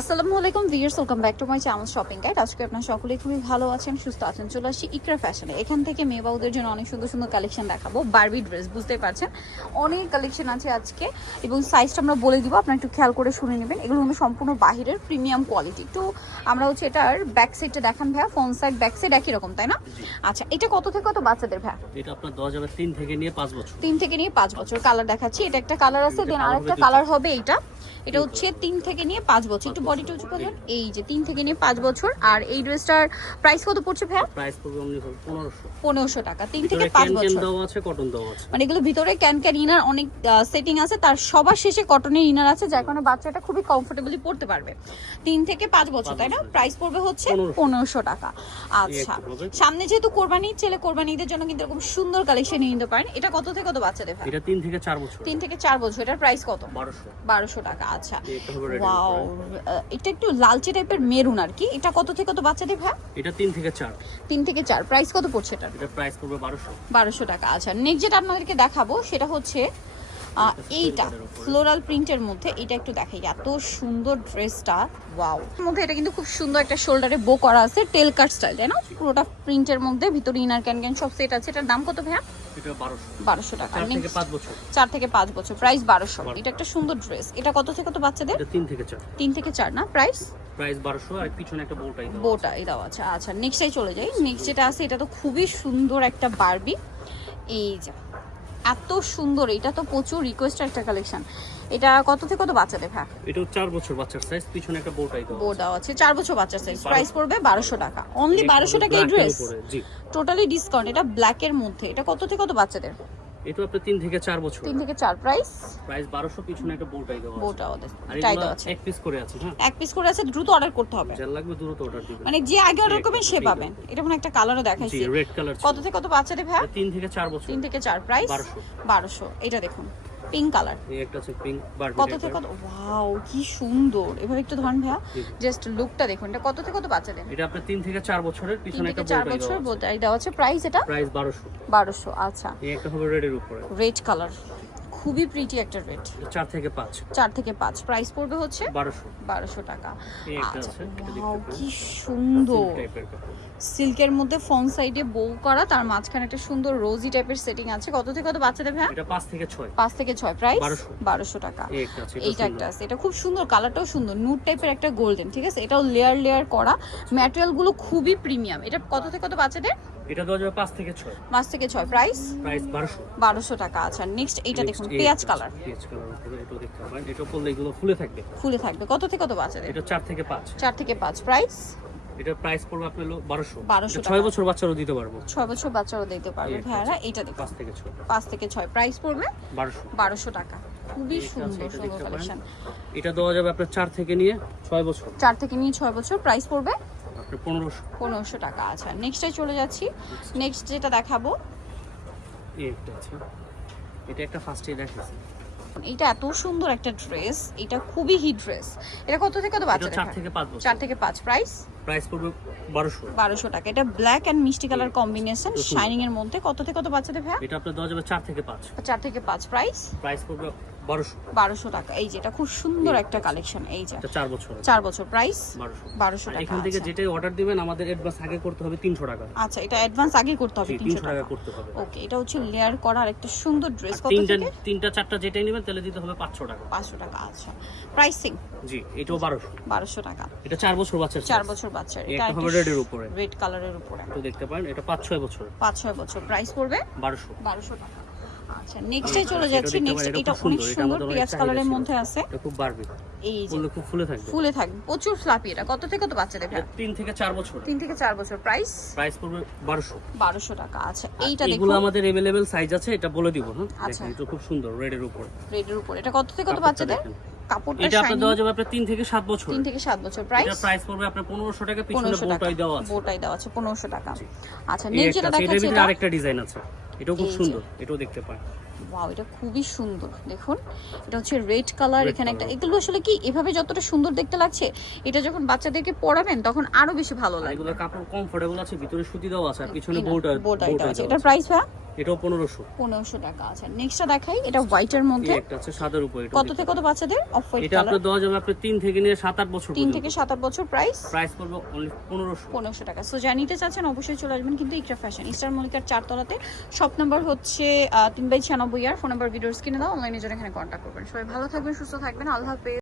আসসালামু আলাইকুম viewers, welcome back to my channel shopping guide. আজকে আপনারা সকলেই খুবই ভালো আছেন, সুস্থ আছেন। চলে আসি ইকরা ফ্যাশনে। এখান থেকে মেয়ে বাবুদের জন্য অনেক সুন্দর সুন্দর কালেকশন দেখাবো। বারবি ড্রেস, বুঝতেই পারছেন অনেক কালেকশন আছে আজকে, এবং সাইজটা আমরা বলে দিব, আপনারা একটু খেয়াল করে শুনে নেবেন। এগুলো কিন্তু সম্পূর্ণ বাহিরের প্রিমিয়াম কোয়ালিটি। তো আমরা হচ্ছে এটার ব্যাক সাইডটা দেখান ভাইয়া। ফ্রন্ট সাইড ব্যাক সাইড একই রকম, তাই না? আচ্ছা, এটা কত থেকে কত বাচ্চাদের ভাইয়া? এটা আপনার 3 থেকে নিয়ে 5 বছর। 3 থেকে নিয়ে 5 বছর। কালার দেখাচ্ছি, এটা একটা কালার আছে, দেন আরেকটা কালার হবে এইটা। এটা হচ্ছে 3 থেকে নিয়ে 5 বছর। একটু বডিটা উঁচু করে, এই যে 3 থেকে নিয়ে 5 বছর। আর এই ড্রেসটার প্রাইস কত পড়ছে ভাইয়া? প্রাইস পড়বে অনলি 1500 টাকা। 3 থেকে 5 বছর। ক্যান দাও আছে, কটন দাও আছে। মানে এগুলো ভিতরে ক্যান ইনার অনেক সেটিং আছে, তার সবার শেষে কটনের ইনার আছে, যার কারণে বাচ্চাটা খুবই কমফোর্টেবলি পড়তে পারবে। 3 থেকে 5 বছর, তাই না? প্রাইস পড়বে হচ্ছে 1500 টাকা। আচ্ছা, সামনে যেহেতু কোরবানি, ছেলে কোরবানি ঈদের জন্য কিন্তু এরকম সুন্দর কালেকশন নিয়ে নিতে পারেন। এটা কত থেকে কত বাচ্চাদের ভাই? এটা 3 থেকে 4 বছর। 3 থেকে 4 বছর। এটার প্রাইস কত? 1200 টাকা। আচ্ছা, ওয়াও, এটা একটু লালচে টাইপের মেরুন আর কি। এটা কত থেকে কত বাচ্চাদের ভাই? এটা 3 থেকে 4। 3 থেকে 4। প্রাইস কত পড়ছে এটা? এটা প্রাইস পড়বে 1200 টাকা। আচ্ছা, নেক্সট যেটা আপনাদেরকে দেখাবো সেটা হচ্ছে এইটা ফ্লোরাল প্রিন্টের মধ্যে। এটা একটু দেখাই, এত সুন্দর ড্রেসটা, ওয়াও। এর মধ্যে এটা কিন্তু খুব সুন্দর একটা শোল্ডারে বো করা আছে, টেল কাট স্টাইল, তাই না? পুরোটা প্রিন্টের মধ্যে, ভিতরে ইনার ক্যান সব সেট আছে। এটার দাম কত ভাইয়া? এটা 1200 টাকা। 4 থেকে 5 বছর। 4 থেকে 5 বছর, প্রাইস 1200। এটা একটা সুন্দর ড্রেস। এটা কত থেকে কত বাচ্চাদের? এটা 3 থেকে 4। 3 থেকে 4 না? প্রাইস 1200। আর পিছনে একটা বোটা এই দাও আছে। আচ্ছা, নেক্সটে চলে যাই। নেক্সট যেটা আছে, এটা তো খুবই সুন্দর একটা বারবি। এই যে এত সুন্দর, এটা তো প্রচুর রিকোয়েস্টের একটা কালেকশন। এটা কত থেকে কত বাচ্চাদের ভাই? এটা 4 বছর বাচ্চার সাইজ, পিছনে একটা বোটা আছে। 4 বছর বাচ্চার সাইজ। প্রাইস পড়বে 1200 টাকা। অনলি 1200 টাকা এই ড্রেস। জি, টোটালি ডিসকাউন্ট। এটা ব্ল্যাক এর মধ্যে। এটা কত থেকে কত বাচ্চাদের? এটা আপনার 3 থেকে 4 বছর। 3 থেকে 4। প্রাইস 1200। পিছনে একটা বোটাও আছে। টাই দেওয়া আছে। এক পিস করে আছে। হ্যাঁ, এক পিস করে আছে। দ্রুত অর্ডার করতে হবে, যার লাগবে দ্রুত অর্ডার দিবেন। মানে যে আগে অর্ডার করবেন সে পাবেন। এটা মানে একটা কালারও দেখাইছি, জি, রেড কালার। কত থেকে কত বাচ্চাদের ভাই? 3 থেকে 4 বছর। 3 থেকে 4। প্রাইস 1200। এটা দেখুন, পিঙ্ক কালার। এই একটা আছে পিঙ্ক বারবি। কত থেকে কত? ওয়াও, কি সুন্দর। এভাবে একটু ধরেন ভাইয়া, জাস্ট লুকটা দেখুন। এটা কত থেকে কত বাচ্চাদের? এটা আপনার 3 থেকে 4 বছরের, পিছনে একটা 4 বছর বোটাই দেওয়া আছে। প্রাইস এটা প্রাইস 1200। 1200। আচ্ছা, এই একটা হবে রেড এর উপরে, রেড কালার, খুবই প্রিটি একটা রেড। 4 থেকে 5। 4 থেকে 5। প্রাইস পড়বে হচ্ছে 1200 টাকা। এই একটা আচ্ছা, আছে, এটা ওয়াও, দেখতে কি সুন্দর। টাইপের কাপড়। সিল্কের মধ্যে ফ্রন্ট সাইডে বো করা, তার মাঝখানে একটা সুন্দর রোজি টাইপের সেটিং আছে। কত থেকে কত বাচ্চাদের ভাই? এটা 5 থেকে 6। 5 থেকে 6। প্রাইস 1200 টাকা। এই একটা আছে, এইটা একটা আছে, এটা খুব সুন্দর, কালারটাও সুন্দর, নুড টাইপের একটা গোল্ডেন। ঠিক আছে, এটাও লেয়ার লেয়ার করা, ম্যাটেরিয়াল গুলো খুবই প্রিমিয়াম। এটা কত থেকে কত বাচ্চাদের? এটা দেওয়া যাবে 5 থেকে 6। 5 থেকে 6। প্রাইস 1200 টাকা। আচ্ছা, নেক্সট এইটা দেখুন, পেঁয়াজ কালার। পেঁয়াজ কালার উপরে, এটা দেখতে পাবেন। এটা পরলে এগুলো ফুলে থাকবে। কত থেকে কত বাচ্চাদের? এটা 4 থেকে 5। 4 থেকে 5। প্রাইস এটা প্রাইস পড়বে আপনার 1200 টাকা। 6 বছর বাচ্চারও দিতে পারবো। 6 বছর বাচ্চারাও দিতে পারবে ভাইয়ারা। এইটা দেখুন, 5 থেকে 6। 5 থেকে 6। প্রাইস পড়বে 1200 টাকা। খুবই সুন্দর সুন্দর কালেকশন। এটা দেওয়া যাবে আপনার 4 থেকে নিয়ে 6 বছর। 4 থেকে নিয়ে 6 বছর। প্রাইস পড়বে আপনার 1500 টাকা। আচ্ছা, নেক্সটে চলে যাচ্ছি। নেক্সট যেটা দেখাবো, এই একটা আছে। এটা একটা ফার্স্টে দেখাচ্ছি। এটা এত সুন্দর একটা ড্রেস, এটা খুবই হিট ড্রেস। এটা কত থেকে কত বাচ্চাদের? 4 থেকে 5 বছর। 4 থেকে 5। প্রাইস পড়বে 1200 টাকা। এটা ব্ল্যাক এন্ড মিষ্টি কালার কম্বিনেশন, শাইনিং এর মধ্যে। কত থেকে কত বাচ্চাদের ভাই? এটা আপনার দেওয়া যাবে 4 থেকে 5। 4 থেকে 5। প্রাইস পড়বে 1200 টাকা। এই যে এটা খুব সুন্দর একটা কালেকশন। এই যে এটা 4 বছর। 4 বছর। প্রাইস 1200 টাকা। এখান থেকে যেটাই অর্ডার দিবেন আমাদের অ্যাডভান্স আগে করতে হবে 300 টাকা। আচ্ছা, এটা অ্যাডভান্স আগে করতে হবে 300 টাকা করতে হবে। ওকে, এটা হচ্ছে লেয়ার করা আর একটা সুন্দর ড্রেস। কত থেকে? তিনটা চারটা যেটাই নেবেন তাহলে দিতে হবে 500 টাকা। 500 টাকা। আচ্ছা, প্রাইসিং জি, এটাও 1200 টাকা। এটা 4 বছর বাচ্চার। 4 বছর বাচ্চার। এটা হবে রেড এর উপরে, রেড কালারের উপরে। তো দেখতে পারেন এটা 5-6 বছর। 5-6 বছর। প্রাইস পড়বে 1200 টাকা। আচ্ছা, নেক্সটে চলে যাচ্ছি। নেক্সট এটা অনেক সুন্দর পেঁয়াজ কালারের মধ্যে আছে। এটা খুব বারবি। এই যে বললে খুব ফুলে থাকবে। প্রচুর ফ্লাপি। এটা কত থেকে কত বাচ্চাদের ভাই? 3 থেকে 4 বছর। 3 থেকে 4 বছর। প্রাইস পড়বে 1200 টাকা। আচ্ছা, এইটা দেখুন, এগুলো আমাদের अवेलेबल সাইজ আছে, এটা বলে দিব। হ্যাঁ, আচ্ছা, দেখেন এটা খুব সুন্দর রেড এর উপর। এটা কত থেকে কত বাচ্চাদের? কাপড়টা এটা আপনাদের দেওয়া যাবে আপনার 3 থেকে 7 বছর। 3 থেকে 7 বছর। প্রাইস পড়বে আপনার 1500 টাকা। পিছনে বোটাই দেওয়া আছে। 1500 টাকা। আচ্ছা, নেক্সট যেটা দেখাচ্ছি, এটা আরেকটা ডিজাইন আছে, এটাও খুব সুন্দর, এটাও দেখতে পারেন। ওয়াও, এটা খুবই সুন্দর। দেখুন এটা হচ্ছে রেড কালার, Red এখানে একটা, color। এগুলো আসলে কি এভাবে যতটা সুন্দর দেখতে লাগছে, এটা যখন বাচ্চাদেরকে পরাবেন তখন আরো বেশি ভালো আর লাগবে। এগুলো কাপড় কমফোর্টেবল আছে, ভিতরে সুতি দেওয়া আছে আর পিছনে বোর্ড আইটা আছে। দেওয়া এটার প্রাইস ভাই এটাও 1500। 1500 টাকা আছে। নেক্সটটা দেখাই, এটা হোয়াইটের মধ্যে। একটা আছে সাদার উপর, এটা কত থেকে কত বাচ্চাদের? অফ হোয়াইট এটা কালার। আপনার দেওয়া যাবে আপনার 3 থেকে নিয়ে 7-8 বছর 3 থেকে 7-8 বছর। প্রাইস প্রাইস পড়বে অনলি 1500। 1500 টাকা। সো যা নিতে চাচ্ছেন অবশ্যই চলে আসবেন কিন্তু ইকরা ফ্যাশন, স্টার মল্লিকার 4 তলাতে। শপ নাম্বার হচ্ছে 3/96 আর ফোন নাম্বার ভিডিওর স্ক্রিনে দাও, অনলাইনে জন্য এখানে কন্ট্যাক্ট করবেন। সবাই ভালো থাকবেন, সুস্থ থাকবেন, আল্লাহ হাফেজ।